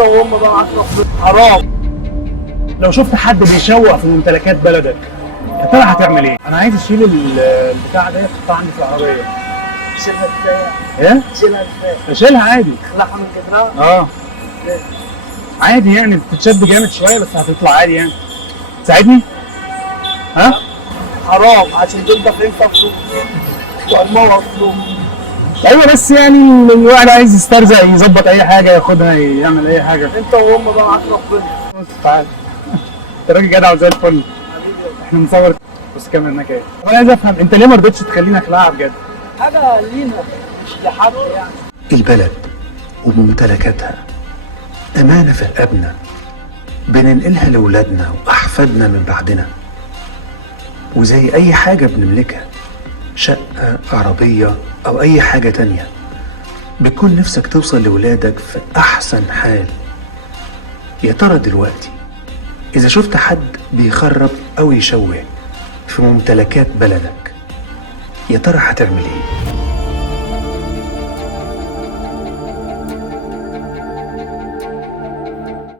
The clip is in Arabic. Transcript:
انت وهم بقى معاك ربنا. حرام. لو شفت حد بيشوه في ممتلكات بلدك يا ترى هتعمل ايه؟ انا عايز اشيل البتاع ده احطها عندي في العربيه. شيلها ازاي؟ ايه؟ شيلها ازاي؟ اشيلها عادي. تخلعها من كترها؟ اه عادي يعني بتتشد جامد شويه بس هتطلع عادي يعني. تساعدني؟ ها؟ حرام عشان دول دافعين فيها فلوس وهم فلوس. ايوه بس يعني الواحد عايز يسترزق يظبط اي حاجه ياخدها يعمل اي حاجه. انت وهم بقى معاك ربنا. بص تعال انت راجل جدع وزي الفل. حبيبي احنا بنصور بص كاميرا هناك ايه. طب انا عايز افهم انت ليه ما رضيتش تخليني اخلعها بجد؟ حاجه لينا مش لحد يعني. البلد وممتلكاتها أمانة في رقابنا بننقلها لأولادنا وأحفادنا من بعدنا، وزي أي حاجة بنملكها شقة عربية أو أي حاجة تانية بتكون نفسك توصل لولادك في أحسن حال. يا ترى دلوقتي إذا شفت حد بيخرب أو يشوه في ممتلكات بلدك يا ترى هتعمل إيه؟